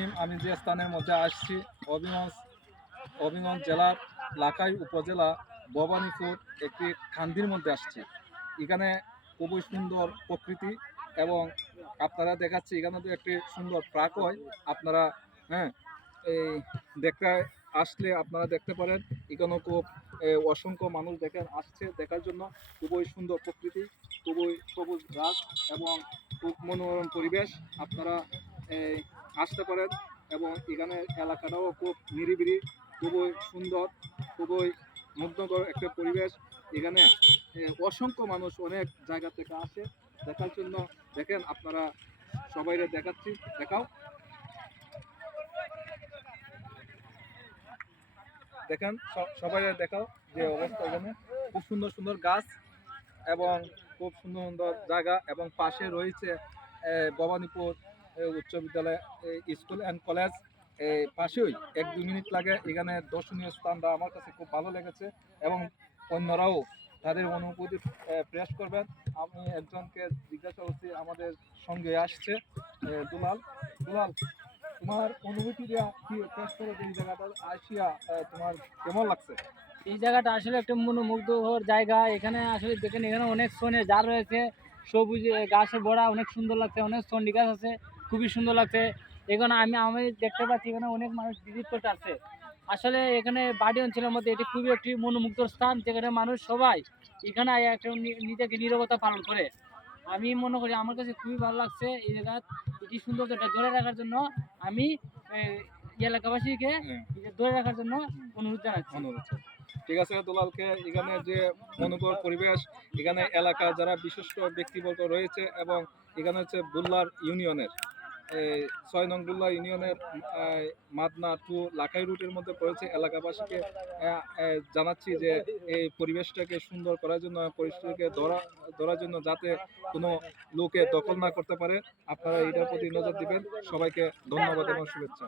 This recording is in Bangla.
রহিম আমি যে স্থানের মধ্যে আসছি হবিগঞ্জ হবিগঞ্জ জেলার লাকাই উপজেলা ভবানীপুর একটি খান্দির মধ্যে আসছি। এখানে খুবই সুন্দর প্রকৃতি এবং আপনারা দেখাচ্ছি এখানে তো একটি সুন্দর প্রাক হয়। আপনারা হ্যাঁ এই দেখতে আসলে আপনারা দেখতে পারেন। এখানেও খুব অসংখ্য মানুষ দেখেন আসছে দেখার জন্য। খুবই সুন্দর প্রকৃতি খুবই সবুজ গাছ এবং খুব মনোরম পরিবেশ। আপনারা এই, আসতে পারেন এবং এখানে এলাকাটাও খুব নিরিবিলি, খুবই সুন্দর, খুবই মুগ্ধকর একটা পরিবেশ। এখানে অসংখ্য মানুষ অনেক জায়গা থেকে আসে। দেখার জন্য দেখেন আপনারা সবাইরে দেখাচ্ছি, দেখাও। দেখেন সবাই দেখাও যে অবস্থা এখানে। খুব সুন্দর সুন্দর গাছ এবং খুব সুন্দর সুন্দর জায়গা এবং পাশে রয়েছে ভবানীপুর উচ্চ বিদ্যালয় স্কুল অ্যান্ড কলেজ পাশেই এক দু মিনিট লাগে। এখানে দর্শনীয় স্থানটা আমার কাছে খুব ভালো লেগেছে এবং অন্যরাও তাদের অনুভূতি প্রেস করবেন। আমি একজনকে জিজ্ঞাসা করছি, আমাদের সঙ্গে আসছে? দুলাল। দুলাল, তোমার অনুভূতিটা কি প্রেস করে এই জায়গাটা আসিয়া তোমার কেমন লাগছে? এই জায়গাটা আসলে একটা মনোমুগ্ধকর জায়গা। এখানে আসলে দেখেন, এখানে অনেক সোনে যা রয়েছে। সবুজ, গাছে ভরা, অনেক সুন্দর লাগছে। অনেক চন্ডি গাছ আছে। খুবই সুন্দর লাগছে। এখানে আমি আমি দেখতে পাচ্ছি এখানে অনেক মানুষ ভিজিট করতে আসছে। আসলে এখানে বাড়ি অঞ্চলের মধ্যে এটি খুবই একটি মনোমুগ্ধ স্থান যেখানে মানুষ সবাই এখানে একটা নিজেকে নীরবতা পালন করে। আমি মনে করি আমার কাছে খুবই ভালো লাগছে এই জায়গা এটি সৌন্দর্যটা ধরে রাখার জন্য আমি এলাকাবাসীকে হ্যাঁ। ধরে রাখার জন্য অনুরোধ জানাচ্ছি। অনুরোধ ঠিক আছে দুলালকে এখানে যে মনোকর পরিবেশ এখানে এলাকা যারা বিশিষ্ট ব্যক্তিবর্গ রয়েছে এবং এখানে হচ্ছে বুল্লার ইউনিয়নের ছয় নংগুল্লা ইউনিয়নের মাদনা টু লাখাই রুটের মধ্যে পড়েছে এলাকাবাসীকে জানাচ্ছি যে এই পরিবেশটাকে সুন্দর করার জন্য, পরিবেশটাকে ধরা, ধরার জন্য যাতে কোনো লোকে দখল না করতে পারে, আপনারা এটার প্রতি নজর দিবেন। সবাইকে ধন্যবাদ এবং শুভেচ্ছা।